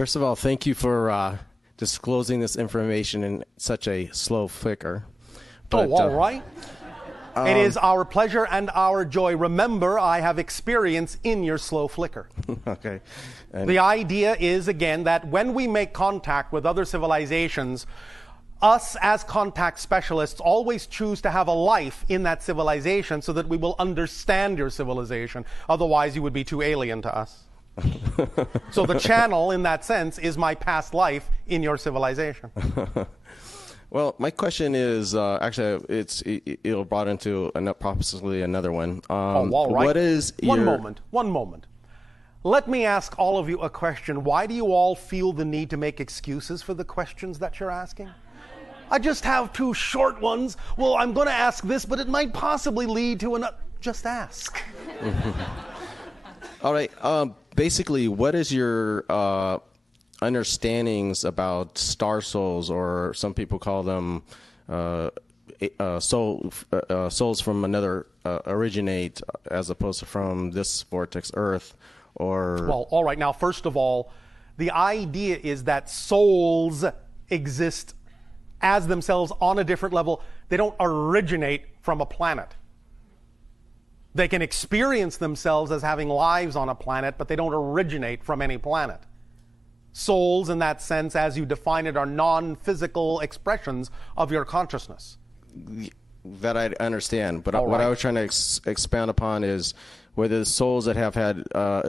First of all, thank you for disclosing this information in such a slow flicker. But, all right. It is our pleasure and our joy. Remember, I have experience in your slow flicker. Okay. The idea is, again, that when we make contact with other civilizations, us as contact specialists always choose to have a life in that civilization so that we will understand your civilization. Otherwise, you would be too alien to us. So the channel, in that sense, is my past life in your civilization. Well, my question is actually it'll brought into possibly another one. All right. What is One moment. Let me ask all of you a question. Why do you all feel the need to make excuses for the questions that you're asking? I just have two short ones. Well, I'm going to ask this, but it might possibly lead to another. Just ask. All right. Basically, what is your understandings about star souls, or some people call them souls from another originate, as opposed to from this vortex Earth? Or well, all right. Now, first of all, the idea is that souls exist as themselves on a different level. They don't originate from a planet. They can experience themselves as having lives on a planet, but they don't originate from any planet. Souls, in that sense, as you define it, are non-physical expressions of your consciousness. That I understand, but All what right. I was trying to expand upon is whether the souls that have had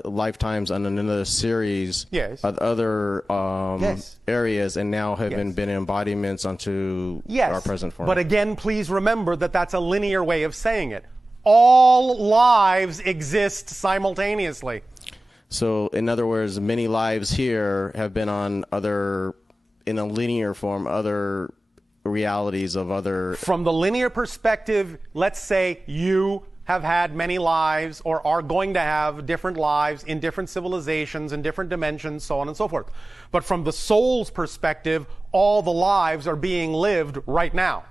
lifetimes on another series Yes. of other Yes. areas and now have Yes. been embodiments onto Yes, our present form. but again, please remember that that's a linear way of saying it. All lives exist simultaneously. So, in other words, many lives here have been on in a linear form, other realities of other. From the linear perspective, let's say you have had many lives or are going to have different lives in different civilizations and different dimensions, so on and so forth. But from the soul's perspective, all the lives are being lived right now.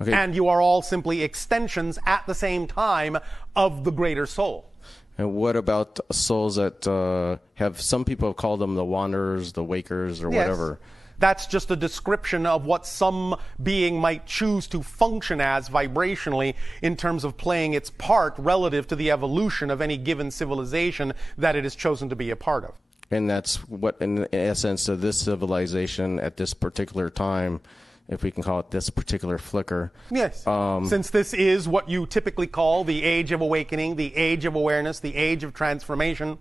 Okay. And you are all simply extensions at the same time of the greater soul. And what about souls that have, some people have called them the wanderers, the wakers, or Yes. whatever? That's just a description of what some being might choose to function as vibrationally in terms of playing its part relative to the evolution of any given civilization that it has chosen to be a part of. And that's what, in essence, of this civilization at this particular time, if we can call it this particular flicker. Yes. Since this is what you typically call the age of awakening, the age of awareness, the age of transformation,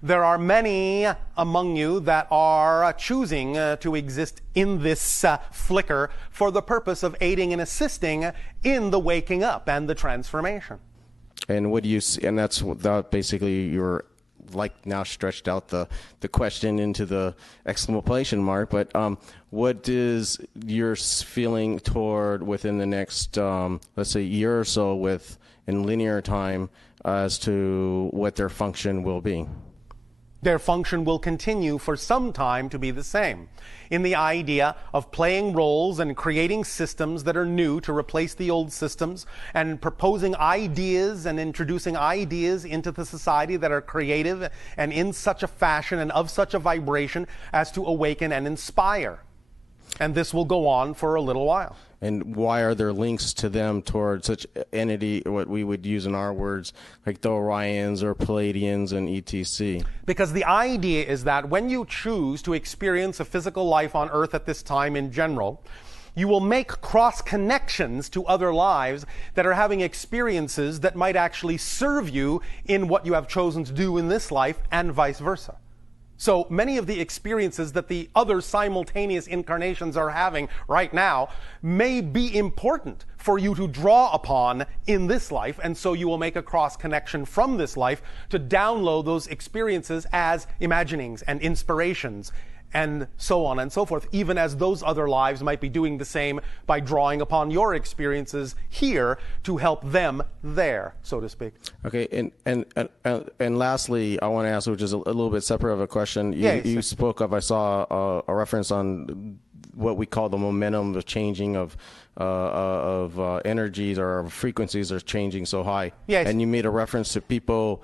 there are many among you that are choosing to exist in this flicker for the purpose of aiding and assisting in the waking up and the transformation. And what do you see? And that's that basically you're like now stretched out the question into the exclamation mark. But what is your feeling toward within the next, let's say, year or so in linear time as to what their function will be? Their function will continue for some time to be the same, in the idea of playing roles and creating systems that are new to replace the old systems, and proposing ideas and introducing ideas into the society that are creative and in such a fashion and of such a vibration as to awaken and inspire. And this will go on for a little while. And why are there links to them toward such entity, what we would use in our words, like the Orions or Palladians and etc.? Because the idea is that when you choose to experience a physical life on Earth at this time in general, you will make cross connections to other lives that are having experiences that might actually serve you in what you have chosen to do in this life, and vice versa. So many of the experiences that the other simultaneous incarnations are having right now may be important for you to draw upon in this life, and so you will make a cross connection from this life to download those experiences as imaginings and inspirations and so on and so forth, even as those other lives might be doing the same by drawing upon your experiences here to help them there, so to speak. Okay, and lastly, I want to ask, which is a little bit separate of a question. You spoke of, I saw a reference on what we call the momentum, the changing of energies or frequencies are changing so high. Yes. And you made a reference to people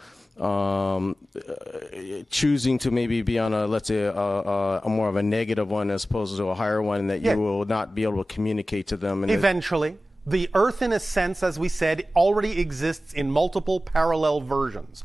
choosing to maybe be on a, let's say, a more of a negative one as opposed to a higher one, and that you will not be able to communicate to them. And eventually. The Earth, in a sense, as we said, already exists in multiple parallel versions.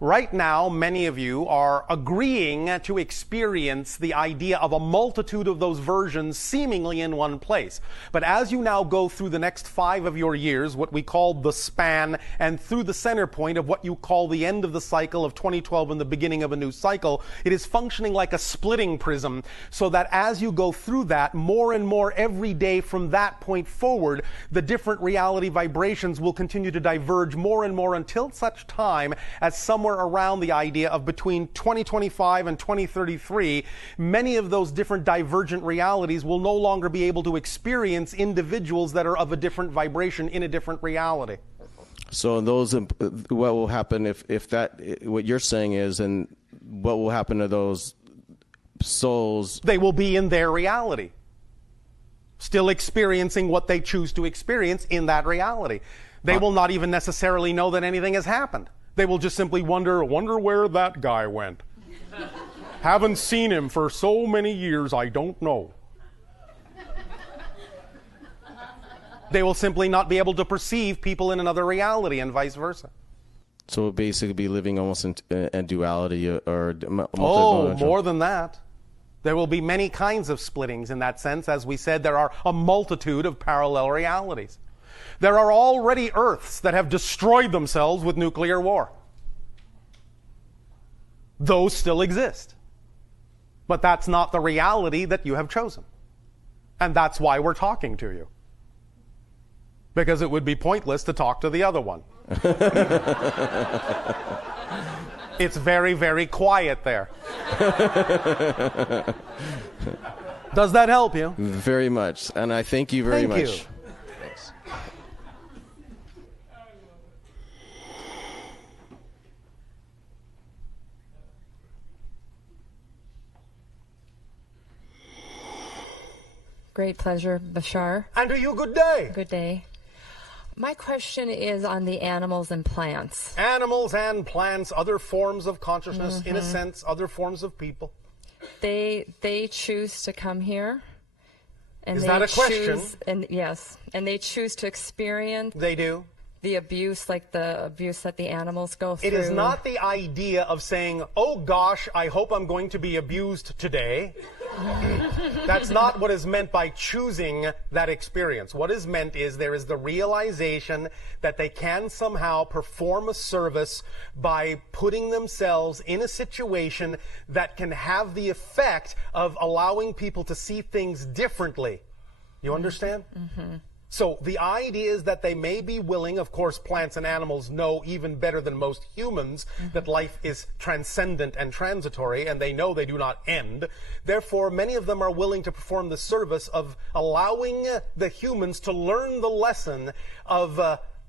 Right now, many of you are agreeing to experience the idea of a multitude of those versions seemingly in one place. But as you now go through the next 5 of your years, what we call the span, and through the center point of what you call the end of the cycle of 2012 and the beginning of a new cycle, it is functioning like a splitting prism, so that as you go through that, more and more every day from that point forward, the different reality vibrations will continue to diverge more and more until such time as somewhere around the idea of between 2025 and 2033, many of those different divergent realities will no longer be able to experience individuals that are of a different vibration in a different reality. So those, what will happen if that, what you're saying is, and what will happen to those souls? They will be in their reality, still experiencing what they choose to experience in that reality. They will not even necessarily know that anything has happened. They will just simply wonder where that guy went. Haven't seen him for so many years, I don't know. They will simply not be able to perceive people in another reality and vice versa. So we'll basically be living almost in duality or more than that. There will be many kinds of splittings in that sense. As we said, there are a multitude of parallel realities. There are already Earths that have destroyed themselves with nuclear war. Those still exist. But that's not the reality that you have chosen. And that's why we're talking to you. Because it would be pointless to talk to the other one. It's very, very quiet there. Does that help you? Very much. And I thank you very much. Thank you. Great pleasure, Bashar. And to you, good day. Good day. My question is on the animals and plants. Animals and plants, other forms of consciousness, in a sense, other forms of people. They choose to come here. And is that a question? Yes. And they choose to experience. They do. The abuse, like the abuse that the animals go through. It is not the idea of saying, oh gosh, I hope I'm going to be abused today. That's not what is meant by choosing that experience. What is meant is there is the realization that they can somehow perform a service by putting themselves in a situation that can have the effect of allowing people to see things differently. You understand? Mm-hmm. So the idea is that they may be willing, of course, plants and animals know even better than most humans that life is transcendent and transitory, and they know they do not end. Therefore, many of them are willing to perform the service of allowing the humans to learn the lesson of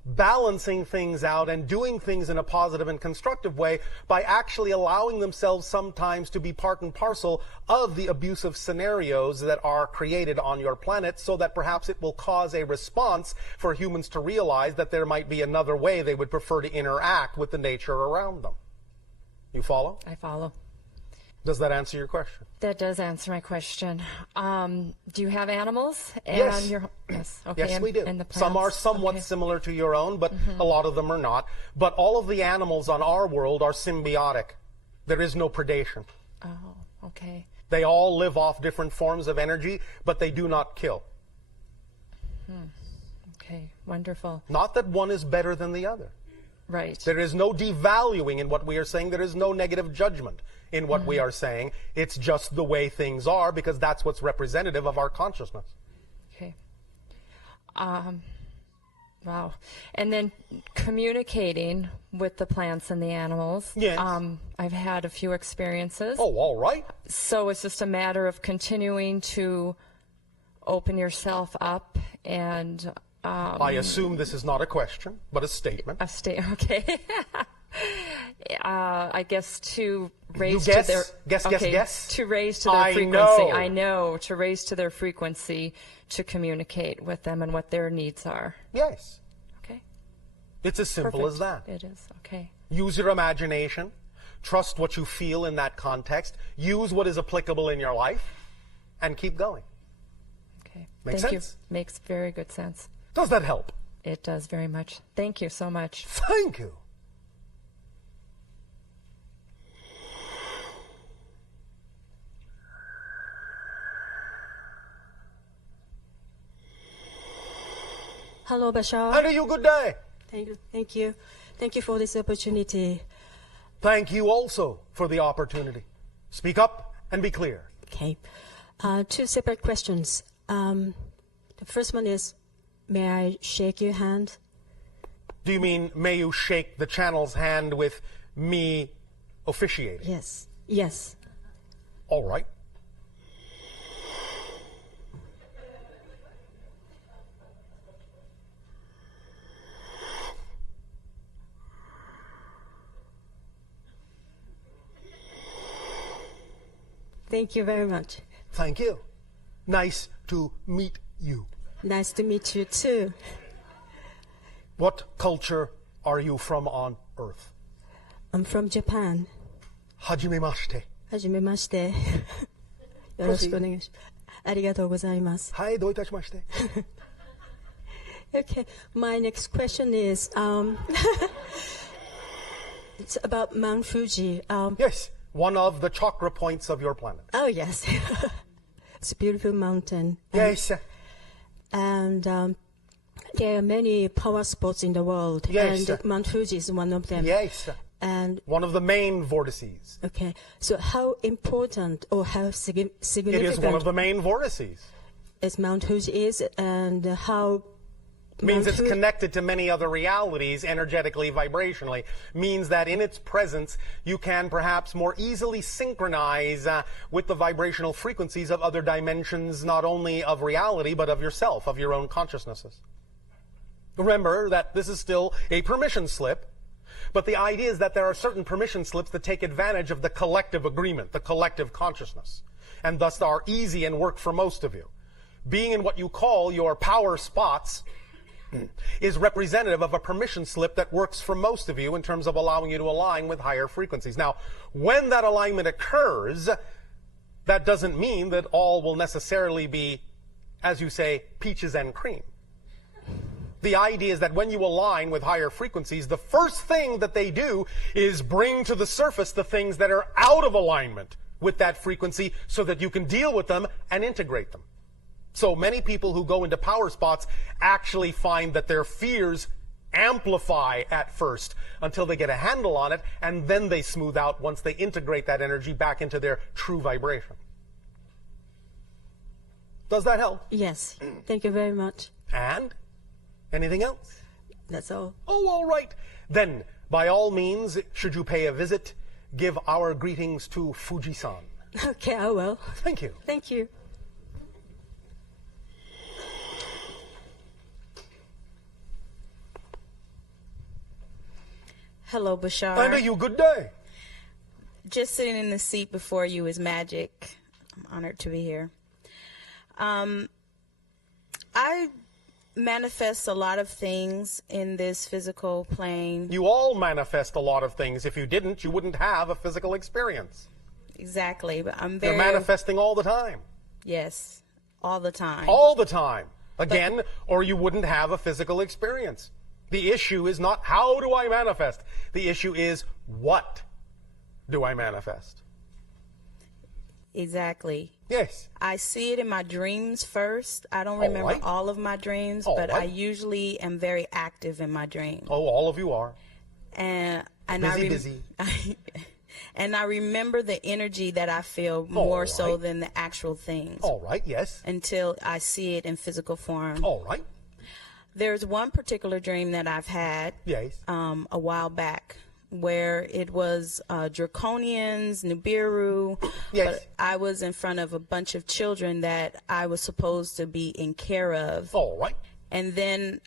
balancing things out and doing things in a positive and constructive way by actually allowing themselves sometimes to be part and parcel of the abusive scenarios that are created on your planet, so that perhaps it will cause a response for humans to realize that there might be another way they would prefer to interact with the nature around them. You follow? I follow. Does that answer your question? That does answer my question. Do you have animals? Yes. Yes. Okay. Yes, we do. And the plants? Some are somewhat similar to your own, but a lot of them are not. But all of the animals on our world are symbiotic. There is no predation. Oh, okay. They all live off different forms of energy, but they do not kill. Okay, wonderful. Not that one is better than the other. Right. There is no devaluing in what we are saying. There is no negative judgment in what we are saying. It's just the way things are, because that's what's representative of our consciousness. Okay. Wow. And then communicating with the plants and the animals. Yes. I've had a few experiences. Oh, all right. So it's just a matter of continuing to open yourself up and... I assume this is not a question, but a statement. Okay. I guess to raise you guess, to their guess. To raise to their frequency. I know, to raise to their frequency, to communicate with them and what their needs are. Yes. Okay. It's as simple as that. It is. Okay. Use your imagination. Trust what you feel in that context. Use what is applicable in your life. And keep going. Okay. Make Thank sense? you. Makes very good sense. Does that help? It does very much. Thank you so much. Thank you. Hello, Bashar. And you good day. Thank you. Thank you. Thank you for this opportunity. Thank you also for the opportunity. Speak up and be clear. Okay. Two separate questions. The first one is, may I shake your hand? Do you mean, may you shake the channel's hand with me officiating? Yes. Yes. All right. Thank you very much. Thank you. Nice to meet you. Nice to meet you too. What culture are you from on Earth? I'm from Japan. Hajimemashite. はじめまして。よろしくお願いします。ありがとうございます。はい、どういたしまして。Okay, my next question is, it's about Mount Fuji. Yes, one of the chakra points of your planet. Oh, yes. It's a beautiful mountain. Yes. And there are many power spots in the world. Yes. And Mount Fuji is one of them. Yes. And, One of the main vortices. okay, so how important or how It significant is one of the main vortices. is Mount Fuji is, and how... Means Mount it's Fuji- connected to many other realities energetically, vibrationally. Means that in its presence, you can perhaps more easily synchronize with the vibrational frequencies of other dimensions, not only of reality, but of yourself, of your own consciousnesses. Remember that this is still a permission slip, but the idea is that there are certain permission slips that take advantage of the collective agreement, the collective consciousness, and thus are easy and work for most of you. Being in what you call your power spots is representative of a permission slip that works for most of you in terms of allowing you to align with higher frequencies. Now, when that alignment occurs, that doesn't mean that all will necessarily be, as you say, peaches and cream. The idea is that when you align with higher frequencies, the first thing that they do is bring to the surface the things that are out of alignment with that frequency so that you can deal with them and integrate them. So many people who go into power spots actually find that their fears amplify at first until they get a handle on it, and then they smooth out once they integrate that energy back into their true vibration. Does that help? Yes, thank you very much. And anything else? That's all. Oh, all right. Then, by all means, should you pay a visit, give our greetings to Fuji-san. Okay, I will. Thank you. Thank you. Hello, Bashar. And you good day. Just sitting in the seat before you is magic. I'm honored to be here. I manifest a lot of things in this physical plane. You all manifest a lot of things. If you didn't, you wouldn't have a physical experience. Exactly, but I'm You're very... manifesting all the time. Yes, all the time. All the time. Again, or you wouldn't have a physical experience. The issue is not how do I manifest. The issue is what do I manifest? Exactly. Yes. I see it in my dreams first. I don't All remember right. all of my dreams, All but I right. usually am very active in my dreams. Oh, all of you are. And Busy. And I remember the energy that I feel more so right. than the actual things All right, yes. until I see it in physical form. All right. There's one particular dream that I've had Yes. a while back where it was Draconians, Nibiru, Yes. but I was in front of a bunch of children that I was supposed to be in care of. All right. And then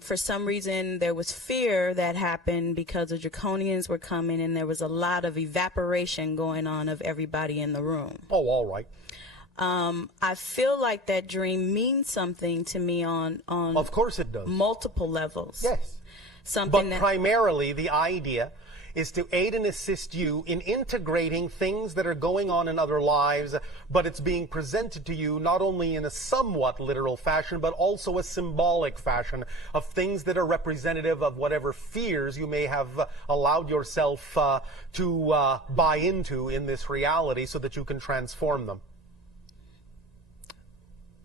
for some reason there was fear that happened because the Draconians were coming and there was a lot of evaporation going on of everybody in the room. Oh, all right. I feel like that dream means something to me on Of course it does. multiple levels. Yes. something But primarily, the idea is to aid and assist you in integrating things that are going on in other lives, but it's being presented to you not only in a somewhat literal fashion, but also a symbolic fashion of things that are representative of whatever fears you may have allowed yourself to buy into in this reality so that you can transform them.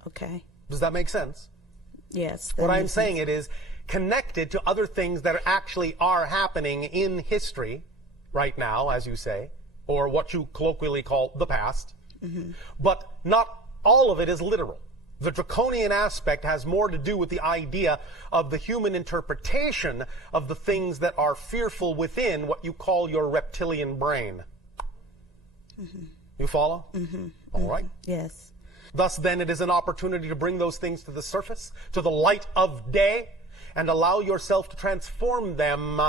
Okay. Does that make sense? Yes. What I'm saying it is connected to other things that actually are happening in history right now, as you say, or what you colloquially call the past. But not all of it is literal. The draconian aspect has more to do with the idea of the human interpretation of the things that are fearful within what you call your reptilian brain. You follow? All right. Yes. Thus, then, it is an opportunity to bring those things to the surface, to the light of day, and allow yourself to transform them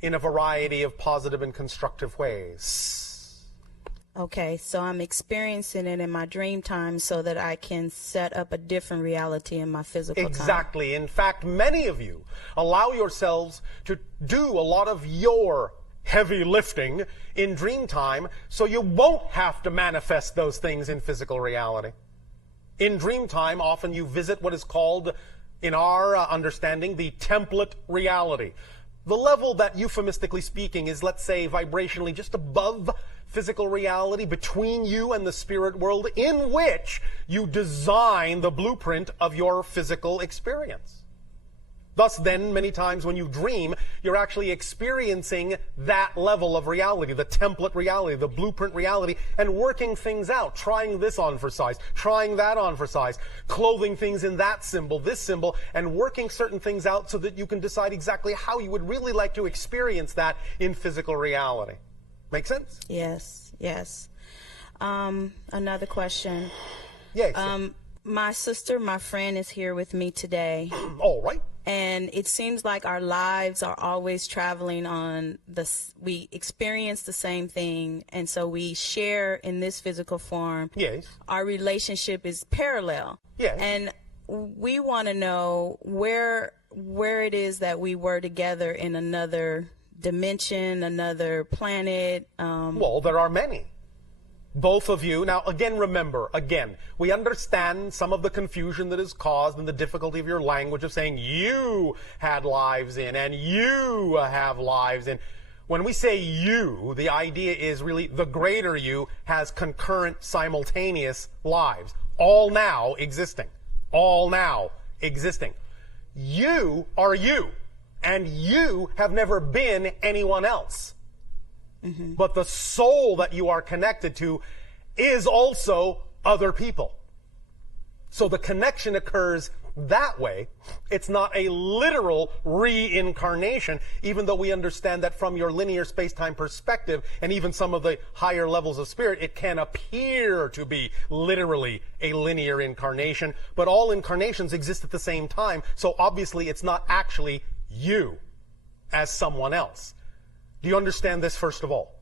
in a variety of positive and constructive ways. Okay, so I'm experiencing it in my dream time so that I can set up a different reality in my physical time. Exactly. In fact, many of you allow yourselves to do a lot of your heavy lifting in dream time so you won't have to manifest those things in physical reality. In dream time, often you visit what is called, in our understanding, the template reality. The level that, euphemistically speaking, is, let's say, vibrationally just above physical reality, between you and the spirit world, in which you design the blueprint of your physical experience. Thus, then, many times when you dream, you're actually experiencing that level of reality, the template reality, the blueprint reality, and working things out, trying this on for size, trying that on for size, clothing things in that symbol, this symbol, and working certain things out so that you can decide exactly how you would really like to experience that in physical reality. Make sense? Yes, yes. Another question. Yes. My sister, my friend, is here with me today. All right. And it seems like our lives are always traveling on we experience the same thing, and so we share in this physical form. Yes. Our relationship is parallel. Yes. And we want to know where it is that we were together in another dimension, another planet. Well, there are many. Both of you. Now, again, remember, we understand some of the confusion that is caused and the difficulty of your language of saying you had lives in and you have lives in. When we say you, the idea is really the greater you has concurrent, simultaneous lives, all now existing. All now existing. You are you, and you have never been anyone else. But the soul that you are connected to is also other people. So the connection occurs that way. It's not a literal reincarnation, even though we understand that from your linear space-time perspective, and even some of the higher levels of spirit, it can appear to be literally a linear incarnation. But all incarnations exist at the same time, so obviously it's not actually you as someone else. Do you understand this, first of all?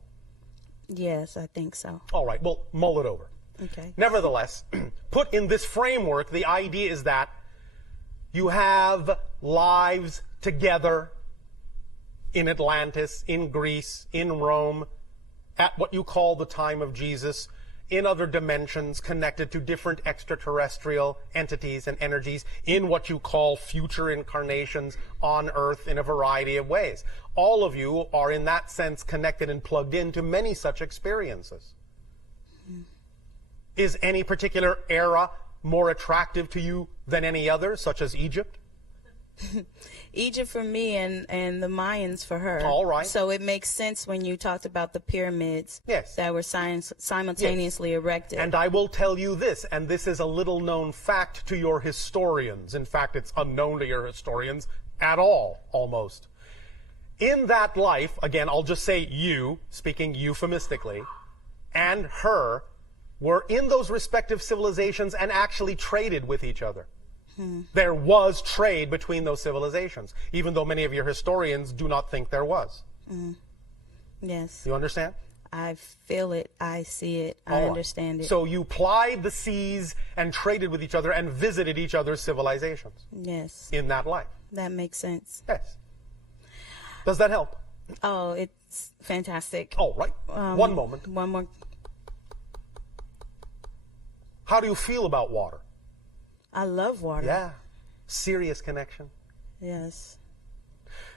Yes, I think so. All right, well, mull it over. Okay. Nevertheless, put in this framework, the idea is that you have lives together in Atlantis, in Greece, in Rome, at what you call the time of Jesus, in other dimensions connected to different extraterrestrial entities and energies, in what you call future incarnations on Earth in a variety of ways. All of you are in that sense connected and plugged into many such experiences. Is any particular era more attractive to you than any other, such as Egypt? Egypt for me and the Mayans for her. All right. So it makes sense when you talked about the pyramids that were simultaneously erected. And I will tell you this, and this is a little known fact to your historians. In fact, it's unknown to your historians at all, almost. In that life, again, I'll just say you, speaking euphemistically, and her were in those respective civilizations and actually traded with each other. There was trade between those civilizations, even though many of your historians do not think there was. Yes. You understand? I feel it. I see it. I understand it. So you plied the seas and traded with each other and visited each other's civilizations. Yes. In that life. That makes sense. Yes. Does that help? Oh, it's fantastic. All right. One moment. One more. How do you feel about water? I love water. Yeah. Serious connection. Yes.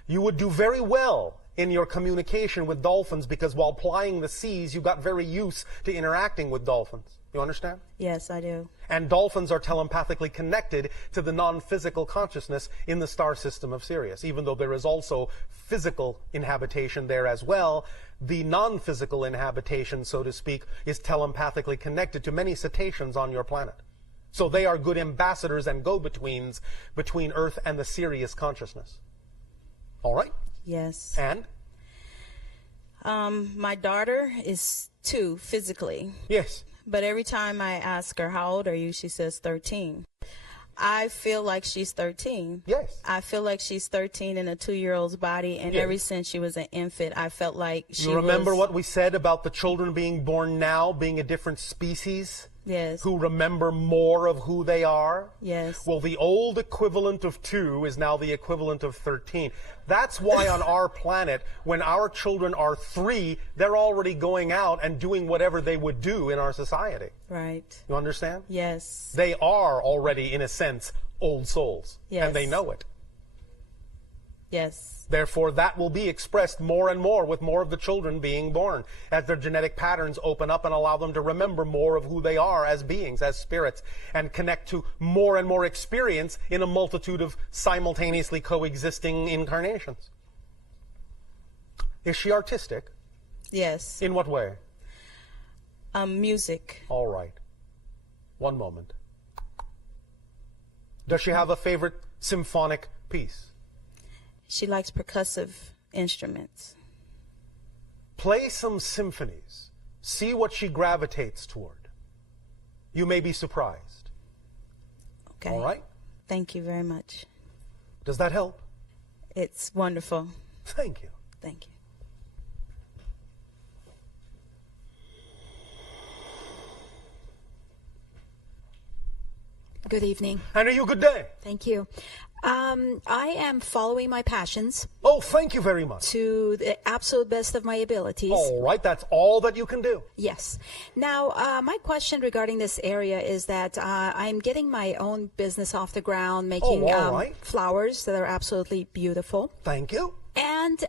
You would do very well in your communication with dolphins because while plying the seas, you got very used to interacting with dolphins. You understand? Yes, I do. And dolphins are telepathically connected to the non-physical consciousness in the star system of Sirius. Even though there is also physical inhabitation there as well, the non-physical inhabitation, so to speak, is telepathically connected to many cetaceans on your planet. So they are good ambassadors and go-betweens between Earth and the Sirius consciousness. All right? Yes. And? My daughter is 2 physically. Yes. But every time I ask her, how old are you? She says 13. I feel like she's 13. Yes. I feel like she's 13 in a 2-year-old's body. And Yes. ever since she was an infant, I felt like she You remember was... what we said about the children being born now being a different species? Yes. Who remember more of who they are? Yes. Well, the old equivalent of 2 is now the equivalent of 13. That's why on our planet, when our children are 3, they're already going out and doing whatever they would do in our society. Right. You understand? Yes. They are already, in a sense, old souls. Yes. And they know it. Yes. Therefore, that will be expressed more and more with more of the children being born as their genetic patterns open up and allow them to remember more of who they are as beings, as spirits, and connect to more and more experience in a multitude of simultaneously coexisting incarnations. Is she artistic? Yes. In what way? Music. All right. One moment. Does she have a favorite symphonic piece? She likes percussive instruments. Play some symphonies. See what she gravitates toward. You may be surprised. Okay. All right? Thank you very much. Does that help? It's wonderful. Thank you. Thank you. Good evening. And are you good day? Thank you. I am following my passions Oh, thank you very much. to the absolute best of my abilities. All right, that's all that you can do. Yes. Now, my question regarding this area is that I'm getting my own business off the ground, making all right. flowers that are absolutely beautiful. Thank you. And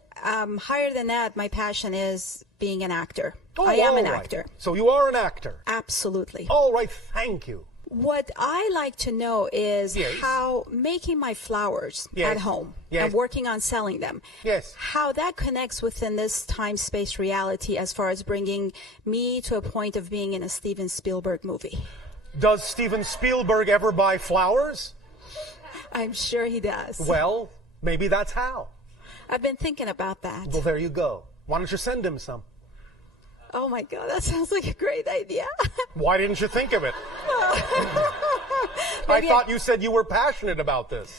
higher than that, my passion is being an actor. Oh, I am all an right. actor. So you are an actor. Absolutely. All right, thank you. What I like to know is Yes. how making my flowers Yes. at home Yes. and working on selling them, Yes. how that connects within this time-space reality as far as bringing me to a point of being in a Steven Spielberg movie. Does Steven Spielberg ever buy flowers? I'm sure he does. Well, maybe that's how. I've been thinking about that. Well, there you go. Why don't you send him some? Oh my God, that sounds like a great idea. Why didn't you think of it? I Maybe thought you said you were passionate about this.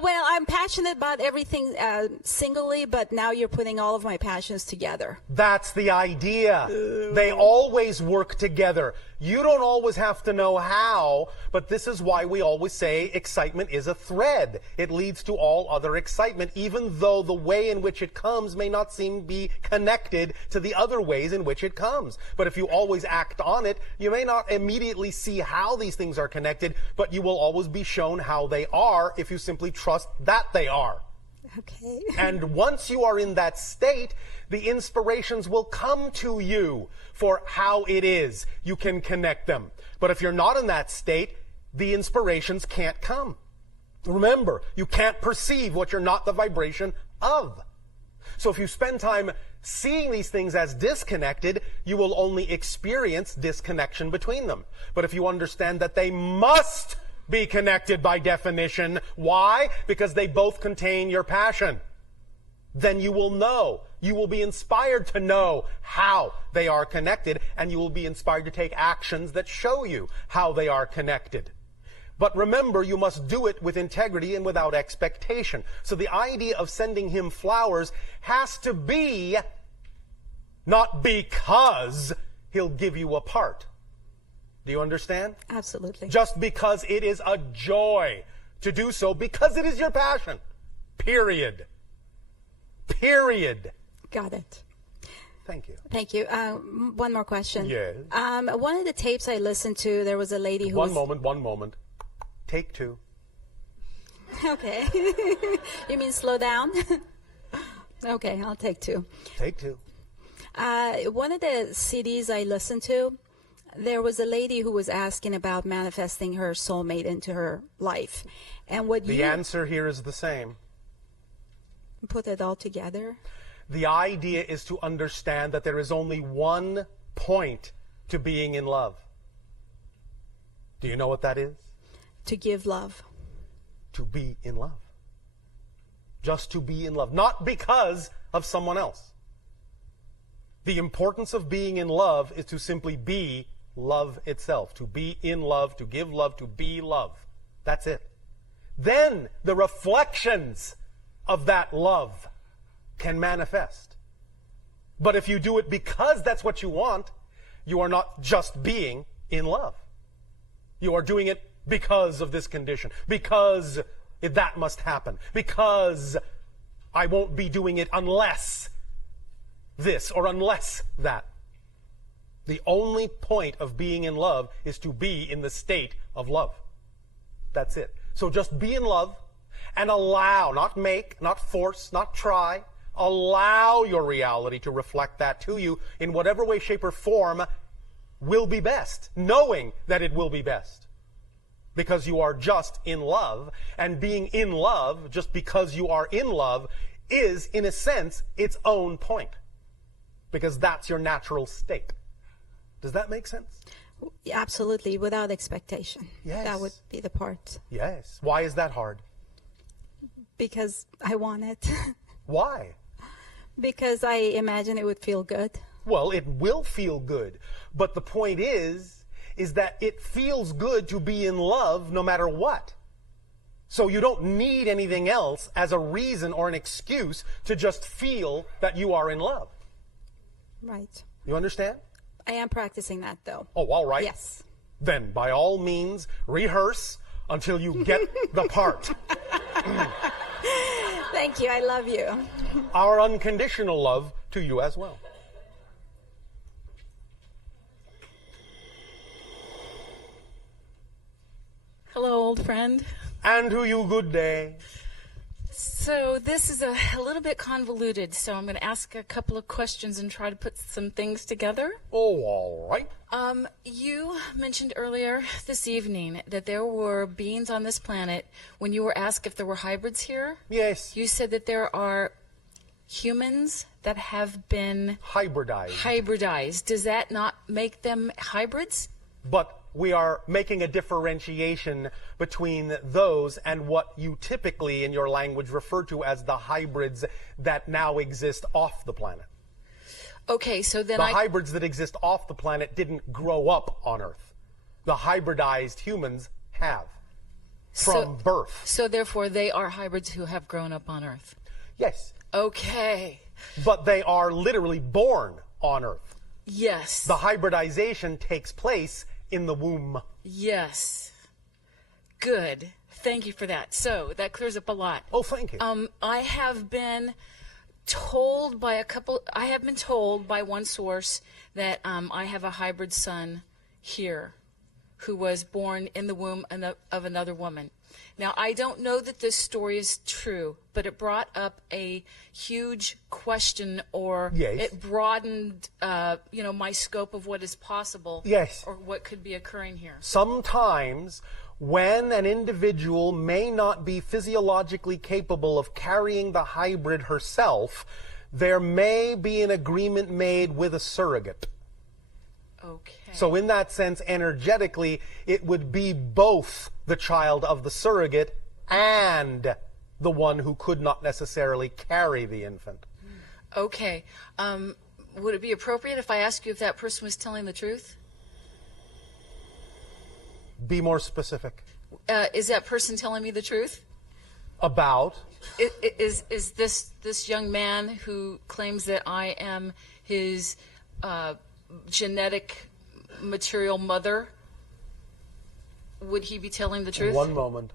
Well, I'm passionate about everything singly, but now you're putting all of my passions together. That's the idea. They always work together. You don't always have to know how, but this is why we always say excitement is a thread. It leads to all other excitement, even though the way in which it comes may not seem to be connected to the other ways in which it comes. But if you always act on it, you may not immediately see how these things are connected, but you will always be shown how they are if you simply trust that they are. Okay. And once you are in that state, the inspirations will come to you for how it is you can connect them. But if you're not in that state, the inspirations can't come. Remember, you can't perceive what you're not the vibration of. So if you spend time seeing these things as disconnected, you will only experience disconnection between them. But if you understand that they must be connected by definition. Why? Because they both contain your passion. Then you will know. You will be inspired to know how they are connected, and you will be inspired to take actions that show you how they are connected. But remember, you must do it with integrity and without expectation. So the idea of sending him flowers has to be not because he'll give you a part. Do you understand? Absolutely. Just because it is a joy to do so, because it is your passion. Period. Period. Got it. Thank you. Thank you. One more question. Yes. One of the tapes I listened to, there was a lady who One moment. Take two. Okay. You mean slow down? Okay, I'll take two. Take two. One of the CDs I listened to, there was a lady who was asking about manifesting her soulmate into her life. And what The answer here is the same. put it all together? The idea is to understand that there is only one point to being in love. Do you know what that is? To give love. To be in love. Just to be in love. Not because of someone else. The importance of being in love is to simply be love itself. To be in love, to give love, to be love. That's it. Then the reflections of that love can manifest. But if you do it because that's what you want, you are not just being in love. You are doing it because of this condition, because that must happen, because I won't be doing it unless this or unless that. The only point of being in love is to be in the state of love. That's it. So just be in love and allow, not make, not force, not try, allow your reality to reflect that to you in whatever way, shape, or form will be best, knowing that it will be best. Because you are just in love, and being in love, just because you are in love, is, in a sense, its own point. Because that's your natural state. Does that make sense? Absolutely, without expectation. Yes. That would be the part. Yes. Why is that hard? Because I want it. Why? Because I imagine it would feel good. Well, it will feel good. But the point is that it feels good to be in love no matter what. So you don't need anything else as a reason or an excuse to just feel that you are in love. Right. You understand? I am practicing that, though. Oh, all right. Yes. Then, by all means, rehearse until you get the part. Thank you. I love you. Our unconditional love to you as well. Hello, old friend. And to you, good day. So this is a little bit convoluted, so I'm going to ask a couple of questions and try to put some things together. Oh, all right. You mentioned earlier this evening that there were beings on this planet. When you were asked if there were hybrids here, Yes. you said that there are humans that have been Hybridized. Does that not make them hybrids? But we are making a differentiation between those and what you typically in your language refer to as the hybrids that now exist off the planet. Okay, so then The hybrids that exist off the planet didn't grow up on Earth. The hybridized humans have from birth. So therefore they are hybrids who have grown up on Earth. Yes. Okay. But they are literally born on Earth. Yes. The hybridization takes place in the womb. Yes. Good. Thank you for that. So that clears up a lot. Oh, thank you. I have been told by one source that I have a hybrid son here who was born in the womb of another woman. Now, I don't know that this story is true, but it brought up a huge question, or Yes. it broadened, my scope of what is possible, Yes. or what could be occurring here. Sometimes when an individual may not be physiologically capable of carrying the hybrid herself, there may be an agreement made with a surrogate. Okay. So in that sense, energetically, it would be both the child of the surrogate and the one who could not necessarily carry the infant. Okay. Would it be appropriate if I ask you if that person was telling the truth? Be more specific. Is that person telling me the truth? About? Is this young man who claims that I am his genetic material mother, would he be telling the truth? One moment.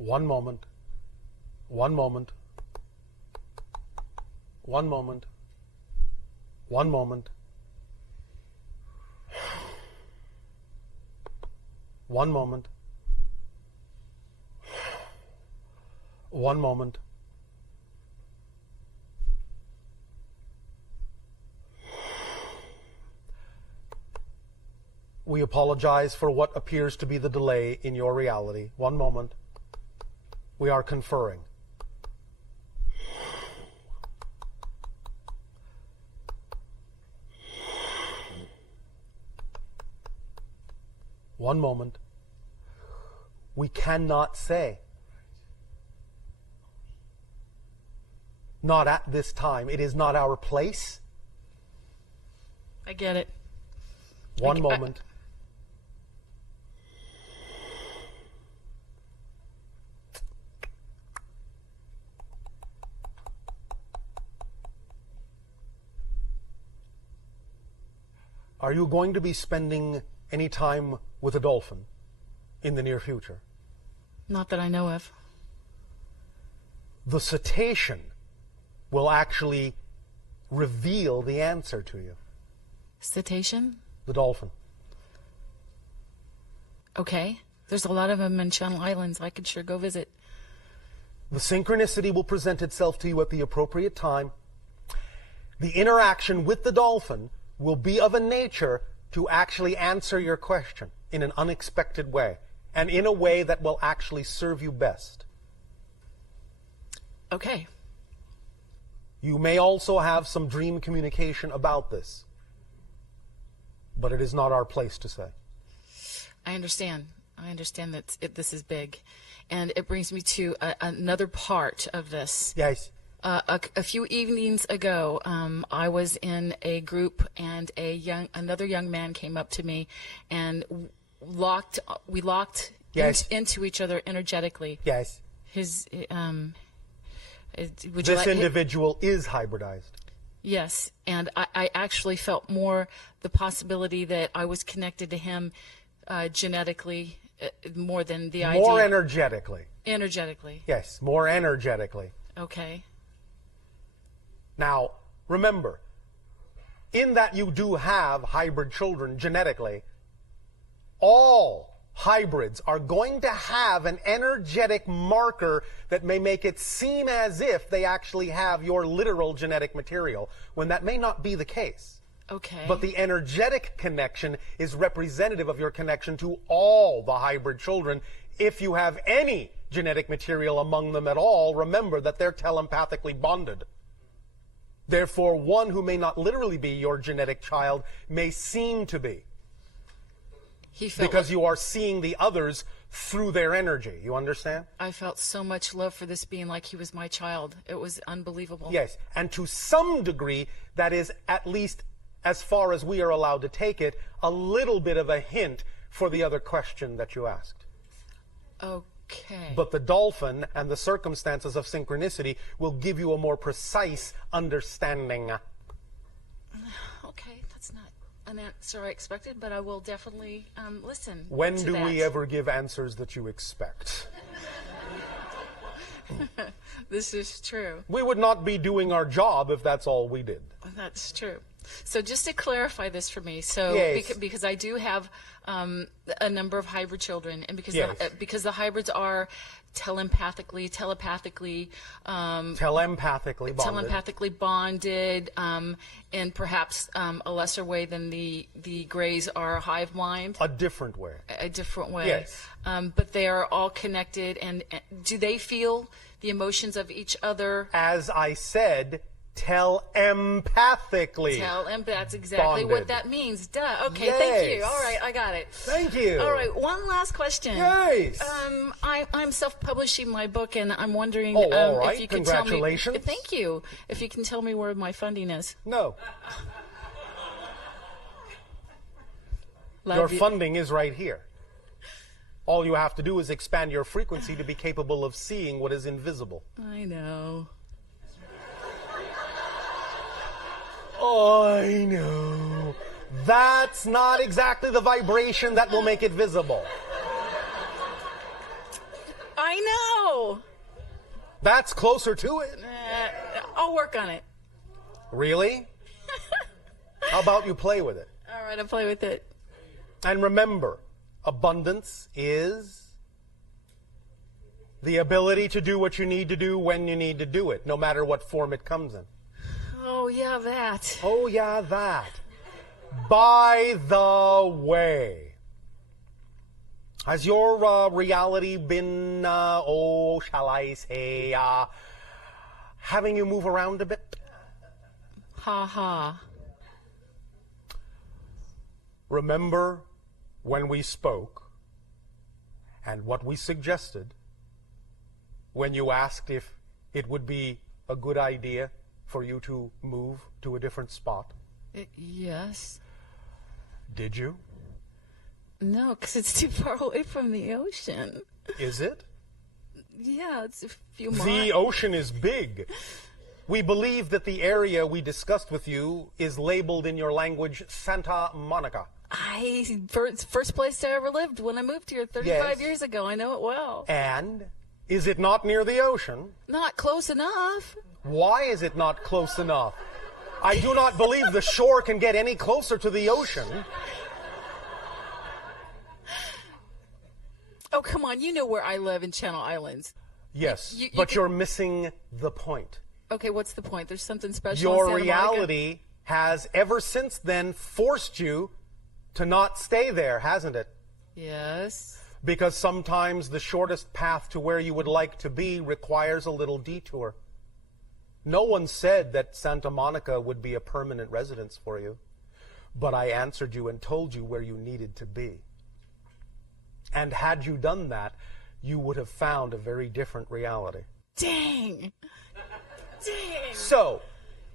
One moment. One moment. One moment. One moment. One moment. One moment. We apologize for what appears to be the delay in your reality. One moment. We are conferring. One moment. We cannot say. Not at this time. It is not our place. I get it. One moment. Are you going to be spending any time with a dolphin in the near future? Not that I know of. The cetacean will actually reveal the answer to you. Cetacean? The dolphin. Okay. There's a lot of them in Channel Islands. I could sure go visit. The synchronicity will present itself to you at the appropriate time. The interaction with the dolphin will be of a nature to actually answer your question in an unexpected way, and in a way that will actually serve you best. Okay. You may also have some dream communication about this, but it is not our place to say. I understand. I understand that this is big. And it brings me to another part of this. Yes. A few evenings ago, I was in a group, and another young man came up to me, and we locked Yes. into each other energetically. Yes. This individual is hybridized. Yes, and I actually felt more the possibility that I was connected to him genetically more than the idea. More energetically. Energetically. Yes, more energetically. Okay. Now, remember, in that you do have hybrid children genetically, all hybrids are going to have an energetic marker that may make it seem as if they actually have your literal genetic material, when that may not be the case. Okay. But the energetic connection is representative of your connection to all the hybrid children. If you have any genetic material among them at all, remember that they're telepathically bonded. Therefore, one who may not literally be your genetic child may seem to be. Because you are seeing the others through their energy. You understand? I felt so much love for this being like he was my child. It was unbelievable. Yes, and to some degree, that is, at least as far as we are allowed to take it, a little bit of a hint for the other question that you asked. Okay. But the dolphin and the circumstances of synchronicity will give you a more precise understanding. Okay, that's not an answer I expected, but I will definitely listen. When to do that. we ever give answers that you expect? This is true. We would not be doing our job if that's all we did. That's true. So just to clarify this for me, so Yes. because I do have a number of hybrid children, and because Yes. because the hybrids are telepathically bonded, in perhaps a lesser way than the Greys are hive mind. A different way. A different way. Yes. But they are all connected, and do they feel the emotions of each other? As I said, telepathically. That's exactly bonded. what that means. Duh. Okay, Yes. thank you. All right, I got it. Thank you. All right, one last question. Yes. I'm self-publishing my book, and I'm wondering Oh, all right. if you could Congratulations. tell me. Thank you. If you can tell me where my funding is. No. Love Your you. funding is right here. All you have to do is expand your frequency to be capable of seeing what is invisible. I know. I know. That's not exactly the vibration that will make it visible. I I know. That's closer to it. I'll work on it. Really? How about you play with it? All right, I'll play with it. And remember, abundance is the ability to do what you need to do when you need to do it, no matter what form it comes in. Oh, yeah, that. Oh, yeah, that. By the way, has your reality been, shall I say, having you move around a bit? Ha ha. Remember when we spoke and what we suggested when you asked if it would be a good idea for you to move to a different spot? Yes. Did you? No, because it's too far away from the ocean. Is it? Yeah, it's a few miles. The ocean is big. We believe that the area we discussed with you is labeled in your language Santa Monica. First place I ever lived when I moved here 35 years ago. I know it well. And is it not near the ocean? Not close enough. Why is it not close enough? I do not believe the shore can get any closer to the ocean. Oh, come on. You know where I live in Channel Islands. Yes, but you're missing the point. Okay, what's the point? There's something special Your in Santa reality has ever since then forced you to not stay there, hasn't it? Yes. Because sometimes the shortest path to where you would like to be requires a little detour. No one said that Santa Monica would be a permanent residence for you, but I answered you and told you where you needed to be. And had you done that, you would have found a very different reality. Dang. Dang. So,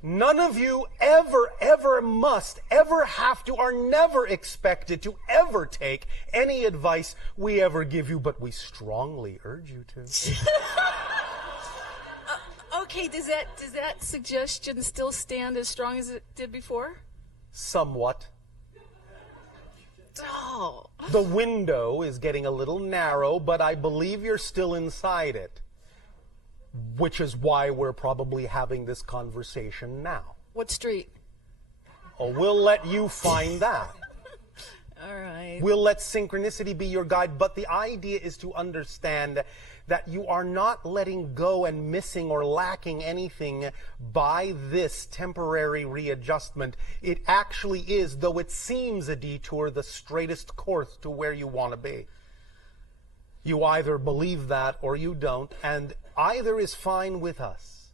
none of you ever must, ever have to, are never expected to ever take any advice we ever give you, but we strongly urge you to. Okay, does that suggestion still stand as strong as it did before? Somewhat. Oh. The window is getting a little narrow, but I believe you're still inside it. Which is why we're probably having this conversation now. What street? Oh, we'll let you find that. All right. We'll let synchronicity be your guide, but the idea is to understand that you are not letting go and missing or lacking anything by this temporary readjustment. It actually is, though it seems a detour, the straightest course to where you want to be. You either believe that or you don't, and either is fine with us.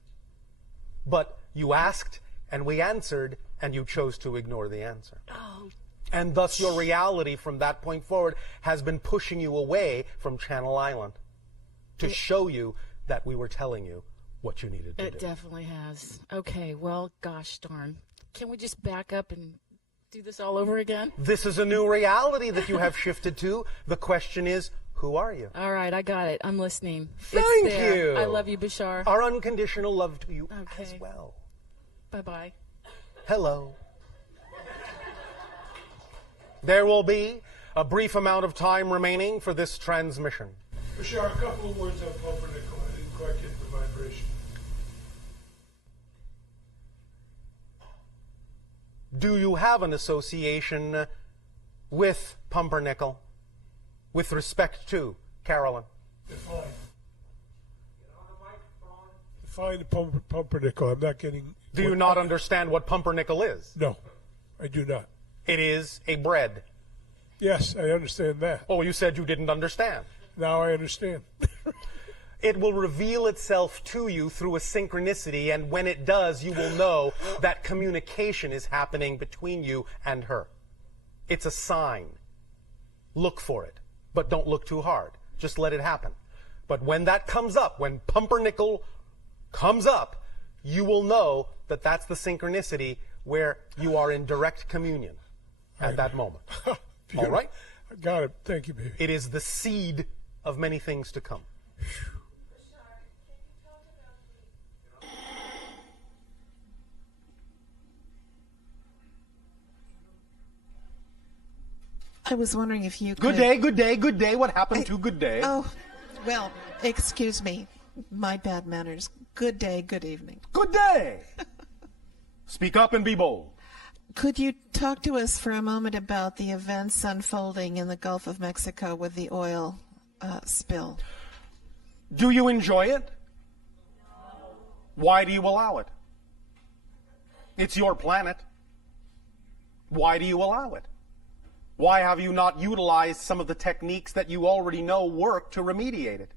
But you asked, and we answered, and you chose to ignore the answer. Oh. And thus your reality from that point forward has been pushing you away from Channel Island to show you that we were telling you what you needed to do. It definitely has. Okay, well, gosh darn. Can we just back up and do this all over again? This is a new reality that you have shifted to. The question is, who are you? All right, I got it. I'm listening. Thank It's there. you. I love you, Bashar. Our unconditional love to you Okay. as well. Bye-bye. Hello. There will be a brief amount of time remaining for this transmission. Bashar, a couple of words on pumpernickel. I didn't quite get the vibration. Do you have an association with pumpernickel with respect to Carolyn? Define. Define the pumpernickel. I'm not getting... Do you not understand what pumpernickel is? No, I do not. It is a bread. Yes, I understand that. Oh, you said you didn't understand. Now I understand. It will reveal itself to you through a synchronicity, and when it does, you will know that communication is happening between you and her. It's a sign. Look for it, but don't look too hard. Just let it happen. But when that comes up, when pumpernickel comes up, you will know that that's the synchronicity where you are in direct communion at that moment. All right? I got it. Thank you, baby. It is the seed of many things to come. I was wondering if you could... Good day, good day, good day. What happened to good day? Oh, well, Excuse me. My bad manners. Good day, good evening. Good day! Speak up and be bold. Could you talk to us for a moment about the events unfolding in the Gulf of Mexico with the oil spill? Do you enjoy it? Why do you allow it? It's your planet. Why do you allow it? Why have you not utilized some of the techniques that you already know work to remediate it?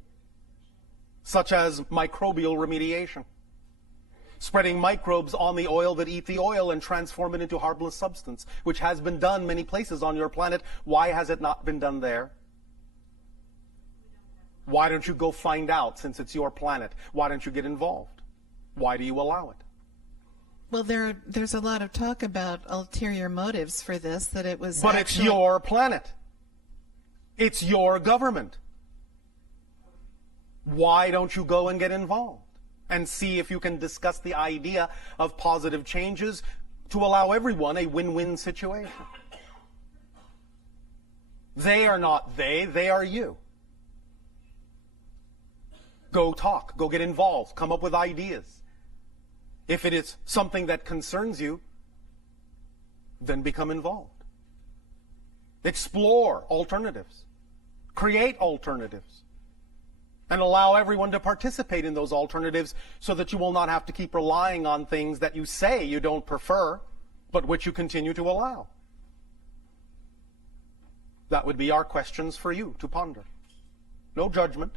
Such as microbial remediation. Spreading microbes on the oil that eat the oil and transform it into harmless substance, which has been done many places on your planet. Why has it not been done there? Why don't you go find out, since it's your planet? Why don't you get involved? Why do you allow it? Well, there's a lot of talk about ulterior motives for this, that it was But it's your planet. It's your government. Why don't you go and get involved and see if you can discuss the idea of positive changes to allow everyone a win-win situation? They are not they are you. Go talk, go get involved, come up with ideas. If it is something that concerns you, then become involved. Explore alternatives. Create alternatives. And allow everyone to participate in those alternatives so that you will not have to keep relying on things that you say you don't prefer, but which you continue to allow. That would be our questions for you to ponder. No judgment,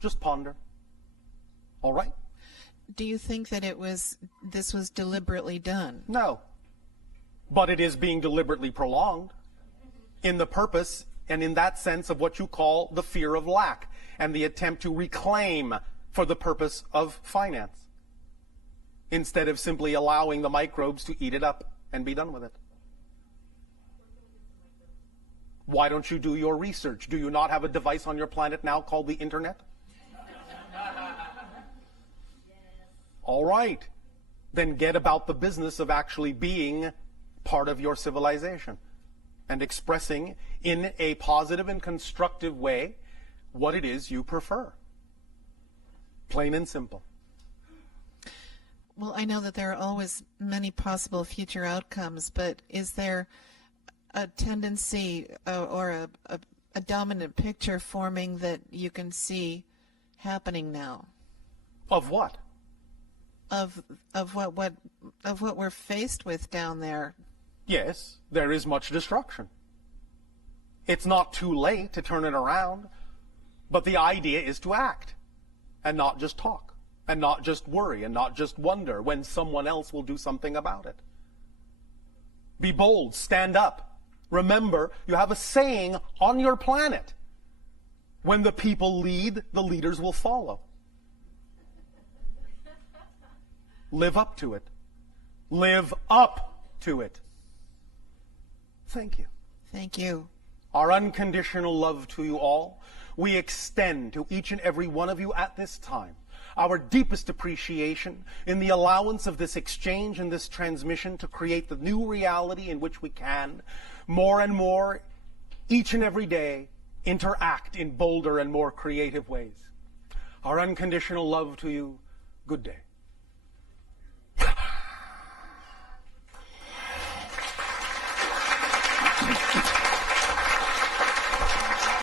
just ponder. All right? Do you think that this was deliberately done? No. But it is being deliberately prolonged in the purpose and in that sense of what you call the fear of lack and the attempt to reclaim for the purpose of finance, instead of simply allowing the microbes to eat it up and be done with it. Why don't you do your research? Do you not have a device on your planet now called the internet? All right. Then get about the business of actually being part of your civilization and expressing in a positive and constructive way what it is you prefer. Plain and simple. Well, I know that there are always many possible future outcomes, but is there a tendency or a dominant picture forming that you can see happening now? Of what? Of what we're faced with down there. Yes, there is much destruction. It's not too late to turn it around, but the idea is to act and not just talk and not just worry and not just wonder when someone else will do something about it. Be bold, stand up. Remember, you have a saying on your planet: when the people lead, the leaders will follow. Live up to it. Live up to it. Thank you. Thank you. Our unconditional love to you all. We extend to each and every one of you at this time our deepest appreciation in the allowance of this exchange and this transmission to create the new reality in which we can, more and more, each and every day, interact in bolder and more creative ways. Our unconditional love to you. Good day.